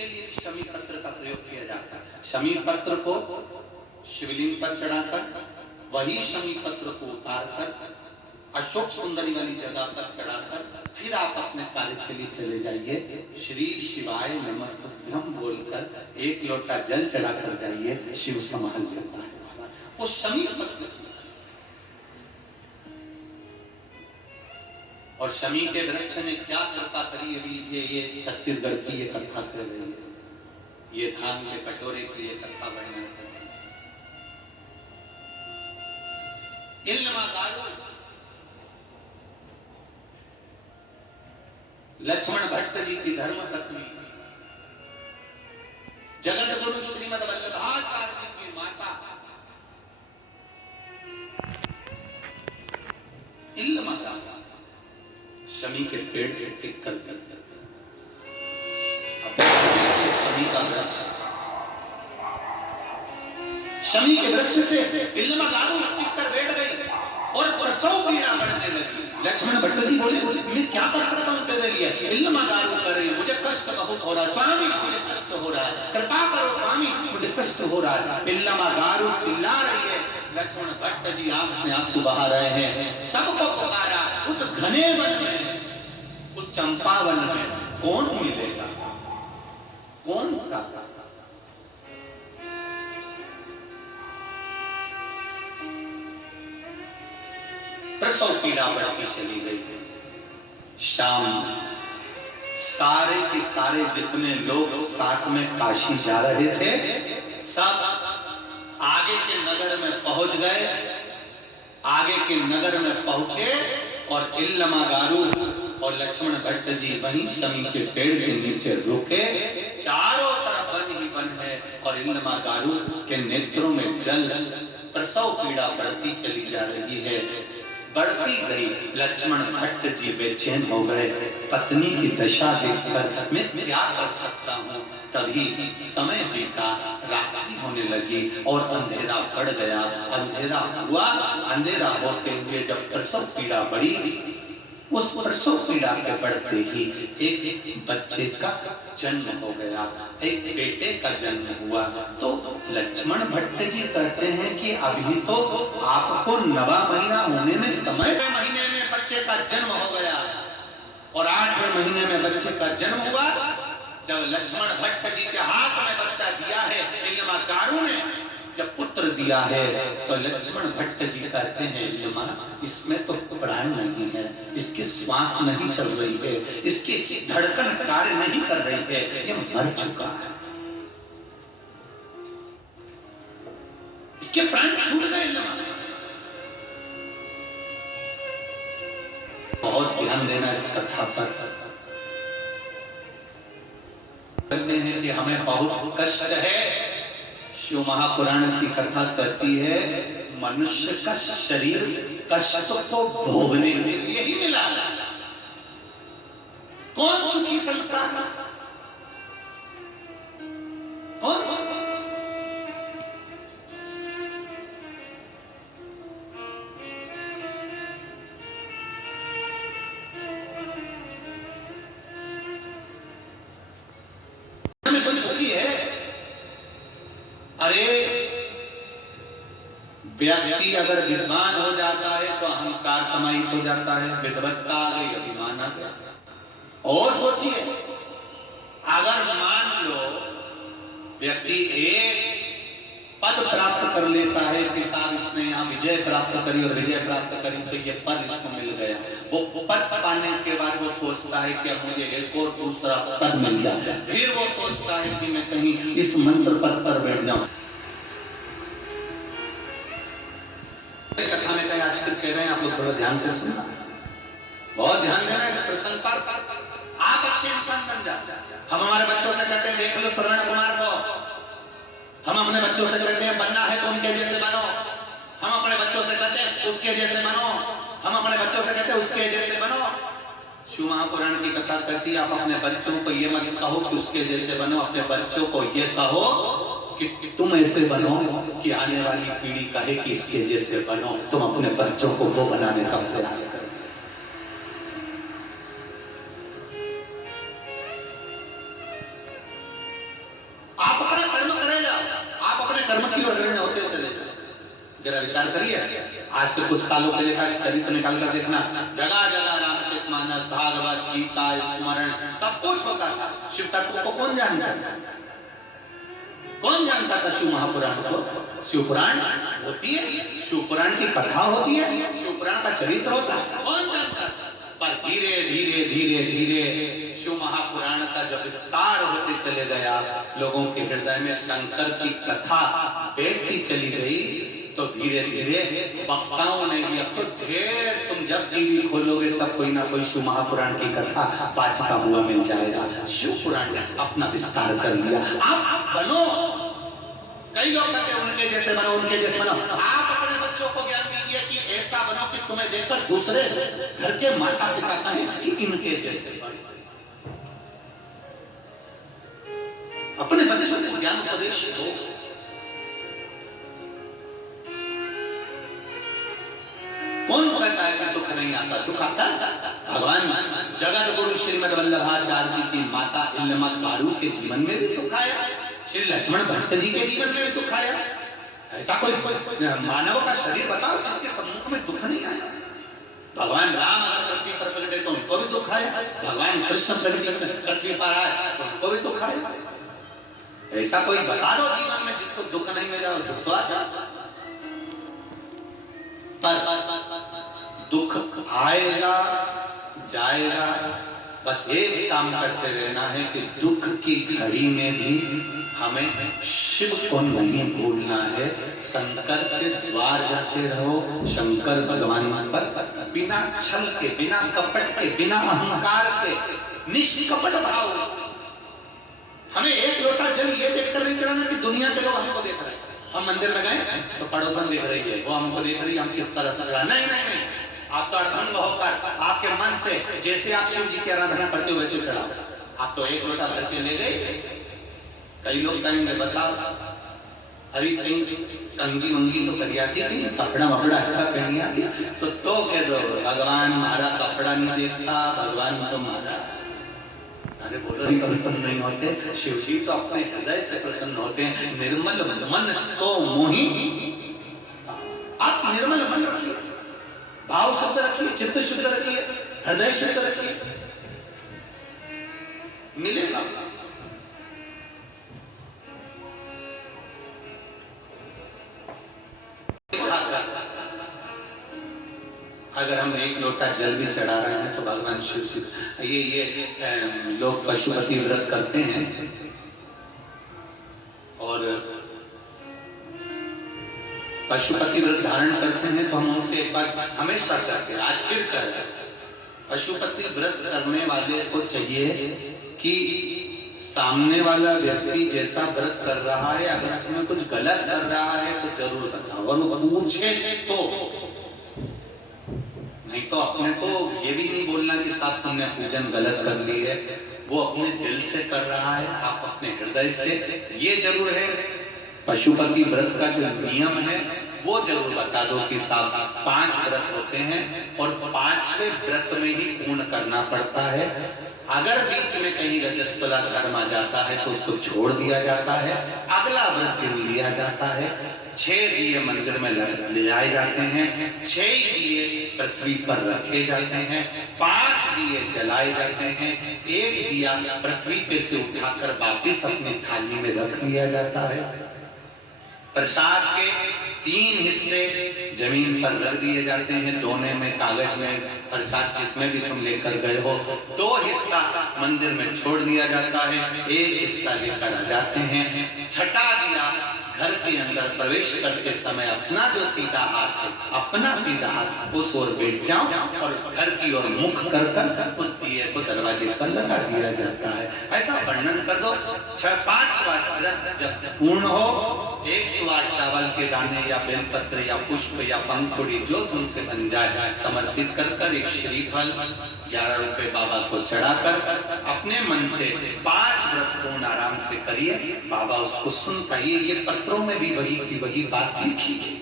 उसके लिए भी शमी पत्र का प्रयोग किया जाता है। शमी पत्र को शिवलिंग पर चढ़ाकर, वही शमी पत्र को उतारकर अशोक सुंदरी वाली जगह पर चढ़ाकर फिर आप अपने कार्य के लिए चले जाइए। श्री शिवाय नमस्तुभ्यम बोलकर एक लोटा जल चढ़ाकर जाइए, शिव संभाल लेता है। वो शमी पत्र और शमी के वृक्ष ने क्या कृपा करी, अभी ये छत्तीसगढ़ की ये कथा कर रही है। ये धान के कटोरे की ये कथा वर्णन कर रही है। इल्मागारू लक्ष्मण भट्ट जी की धर्म पत्नी, जगत गुरु श्रीमद वल्लभाचार्य जी की माता इल्मागारू शमी के पेड़ से टिक कर शमी का वृक्ष, शमी के वृक्ष से इल्मागारू टिक कर बैठ गई और प्रसव पीड़ा बढ़ने लगी। लक्ष्मण भट्ट जी बोले मैं क्या कर सकता हूँ तेरे लिए? इल्मागारू कर रही, मुझे कष्ट बहुत हो रहा है स्वामी, मुझे कष्ट हो रहा है, कृपा करो स्वामी, मुझे कष्ट हो रहा है। इल्मागारू चिल्ला रही है, लक्ष्मण भट्ट जी आंख से आंसू बहा रहे हैं। सबको पुकारा, उस घने वन में, उस चंपा वन में कौन मिलेगा, कौन का? प्रसव पीड़ा बढ़ती चली गई। शाम सारे के सारे जितने लोग साथ में काशी जा रहे थे सब आगे के नगर में पहुंच गए। आगे के नगर में पहुंचे और इल्मागारू और लक्ष्मण भट्ट जी वहीं शमी के पेड़ के नीचे रुके। चारों तरफ वन ही वन है और इल्मागारू के नेत्रों में जल। प्रसव पीड़ा बढ़ती चली जा रही है, बढ़ती गई। लक्ष्मण भट्ट जी बेचैन हो गए। पत्नी की दशा देखकर मैं क्या कर सकता हूँ? तभी समय बीता, रात्रि होने लगी और अंधेरा बढ़ गया। अंधेरा हुआ, अंधेरा होते हुए जब प्रसव पीड़ा बढ़ी, उस प्रसव पीड़ा के बढ़ते ही एक बच्चे का जन्म हो गया, एक बेटे का जन्म हुआ। तो लक्ष्मण भट्ट जी कहते हैं कि अभी तो आपको 9वां महीना होने में समय, महीने में बच्चे का जन्म हो गया और 8वें महीने में बच्चे का जन्म हुआ। जब लक्ष्मण भट्ट जी के हाथ में बच्चा दिया है, इल्मागारू ने जब पुत्र दिया है, तो लक्ष्मण भट्ट जी कहते हैं इल्मा इसमें तो प्राण नहीं है, इसकी श्वास नहीं चल रही है, इसकी धड़कन कार्य नहीं कर रही है, ये मर चुका है, इसके प्राण छूट गए। इल्मा बहुत ध्यान देना इस कथा पर। कहते हैं कि हमें बहुत कष्ट है। शिव महापुराण की कथा कहती है मनुष्य का शरीर कष्ट को भोगने के लिए ही मिला। कौन सुखी संसार, कौन सुखी? कोई सुखी है? अरे व्यक्ति अगर विद्वान हो जाता है तो अहंकार समाहित हो जाता है, विद्वत्ता आ गई, अभिमान आ गया। और सोचिए, अगर मान लो व्यक्ति एक पद प्राप्त कर लेता है कि साहब इसने यहाँ विजय प्राप्त करी और विजय प्राप्त करी तो ये पद इसको मिल गया। वो पद पाने के बाद वो सोचता है कि अब मुझे एक और दूसरा पद मिल जाए, फिर वो सोचता है कि मैं कहीं इस मंत्र पद पर बैठ जाऊं। कथा में कहीं आजकल कह रहे हैं, आप लोग थोड़ा ध्यान से सुनना, बहुत ध्यान देना इस प्रसंग पर। आप अच्छे इंसान बन जाते। हम हमारे बच्चों से कहते हैं देख लो श्रवण कुमार को, हम अपने बच्चों से कहते हैं बनना है तो उनके जैसे बनो, हम अपने बच्चों से कहते हैं उसके जैसे बनो, हम अपने बच्चों से कहते हैं उसके जैसे बनो। शिव महापुराण की कथा कहती है आप अपने बच्चों को ये मत कहो कि उसके जैसे बनो, अपने बच्चों को ये कहो कि तुम ऐसे बनो कि आने वाली पीढ़ी कहे कि इसके जैसे बनो। तुम अपने बच्चों को वो बनाने का प्रयास करो। कर्म की ओर अग्रणी होते चले जाए। जरा विचार करिए, आज से कुछ सालों पहले का चरित्र निकाल कर देखना, जगह जगह रामचरितमानस, भागवत गीता स्मरण सब कुछ होता था। शिव तत्व को कौन जानता था? कौन जानता था शिव महापुराण को? शिव पुराण होती है, शिव पुराण की कथा होती है, शिव पुराण का चरित्र होता है, कौन जानता था? पर धीरे धीरे धीरे धीरे शिव महापुराण का जब विस्तार होते चले गया, लोगों के हृदय में शंकर की कथा बैठती चली गई, तो धीरे धीरे वक्ताओं ने भी, अब तो ढेर, तुम जब टीवी खोलोगे तब कोई ना कोई शिव महापुराण की कथा बाजता हुआ मिल जाएगा। शिव पुराण ने अपना विस्तार कर लिया। आप बनो, कई लोग कहते हैं उनके जैसे बनो, उनके जैसे बनो। आप अपने बच्चों को ज्ञान दीजिए कि ऐसा बनो कि तुम्हें देखकर दूसरे घर के माता पिता कहें कि इनके जैसे बनो। अपने बच्चों को ज्ञान उपदेश दो। कौन कहता है कि दुख नहीं आता? दुख आता है। भगवान जगत गुरु श्रीमद वल्लभाचार्य जी की माता इल्लमा दारू के जीवन में भी दुख आया, श्री लक्ष्मण भट्ट जी के जीवन में भी दुख आया। ऐसा कोई मानव का शरीर बताओ जिसके सम्मुख में दुख नहीं आया? भगवान राम अगर पृथ्वी पर प्रकटे तो उनको भी दुख आया, भगवान कृष्ण पृथ्वी पर आए तो उनको भी दुख आया। ऐसा कोई बता दो जीवन में जिसको दुख नहीं मिला, और दुख तो आता। पर दुख आएगा जाएगा, बस एक काम करते रहना है कि दुख की घड़ी में भी हमें शिव को नहीं भूलना है। शंकर के द्वार जाते रहो, शंकर भगवान पर बिना छल के, बिना कपट के, बिना अहंकार के, निष्कपट भाव। हमें एक लोटा जल ये देखकर नहीं चढ़ाना कि दुनिया के लोग हमको देख रहे हैं। हम मंदिर में गए तो पड़ोसन देख रही है, वो हमको देख रही है, हम किस तरह से चढ़ा। नहीं नहीं नहीं, आप तो अर्धंग होकर आपके मन से जैसे आप शिव जी की आराधना करते हो वैसे चढ़ाओ। आप तो एक लोटा भर के ले गए। कई लोग कहेंगे बताओ, अभी कहीं कंगी मंगी तो करी आती थी, कपड़ा वपड़ा अच्छा पहनी आती, तो कह दो भगवान हमारा कपड़ा नहीं देखता, भगवान तुम्हारा। अरे बोलो, प्रसन्न नहीं होते? शिव जी तो अपने हृदय से प्रसन्न होते हैं। निर्मल मन सो मोही। आप निर्मल मन रखिए, भाव शुद्ध रखिए, चित्त शुद्ध रखिए, हृदय शुद्ध रखिए, मिलेगा। अगर हम एक लोटा जल भी चढ़ा रहे हैं तो भगवान शिव से, ये लोग पशुपति व्रत करते हैं और पशुपति व्रत धारण करते हैं, तो हम उनसे एक बात हमेशा चाहते हैं, आज फिर कर रहे हैं, पशुपति व्रत करने वाले को चाहिए कि सामने वाला व्यक्ति जैसा व्रत कर रहा है, अगर उसमें कुछ गलत कर रहा है तो जरूर बताओ, और वो पूछे तो। नहीं तो अपने को ये भी नहीं बोलना कि साहब तुमने पूजन गलत कर ली है। वो अपने दिल से कर रहा है, आप अपने हृदय से। ये जरूर है, पशुपति व्रत का जो नियम है वो जरूर बता दो कि साहब 5 व्रत होते हैं और 5वें व्रत में ही पूर्ण करना पड़ता है। अगर बीच में कहीं रजस्वला धर्म आ जाता है तो उसको छोड़ दिया जाता है, अगला व्रत दिन लिया जाता है। 6 दिए मंदिर में ले जाए जाते हैं, 6 दिए पृथ्वी पर रखे जाते हैं, 5 दिए जलाए जाते हैं, 1 दिया पृथ्वी पे से उठाकर वापिस अपनी थाली में रख लिया जाता है। प्रसाद के 3 हिस्से जमीन पर रख दिए जाते हैं, दोने में कागज में प्रसाद जिसमें भी तुम लेकर गए हो, 2 हिस्सा मंदिर में छोड़ दिया जाता है, 1 हिस्सा लेकर आ जाते हैं। छठा दिया घर के अंदर प्रवेश करते समय अपना जो सीधा हाथ है, अपना सीधा हाथ उस ओर बैठ जाओ और घर की ओर मुख कर उस दिए को दरवाजे पर लगा दिया जाता है। ऐसा वर्णन कर दो। 5 व्रत जब पूर्ण हो, 108 चावल के दाने या बेलपत्र या पुष्प या पंखुड़ी जो तुमसे बन जाए समर्पित कर एक श्रीफल 11 रुपए बाबा को चढ़ाकर अपने मन से 5 व्रत पूर्ण आराम से करिए। बाबा उसको सुन पाइए। ये पत्रों में भी वही की वही बात लिखी है।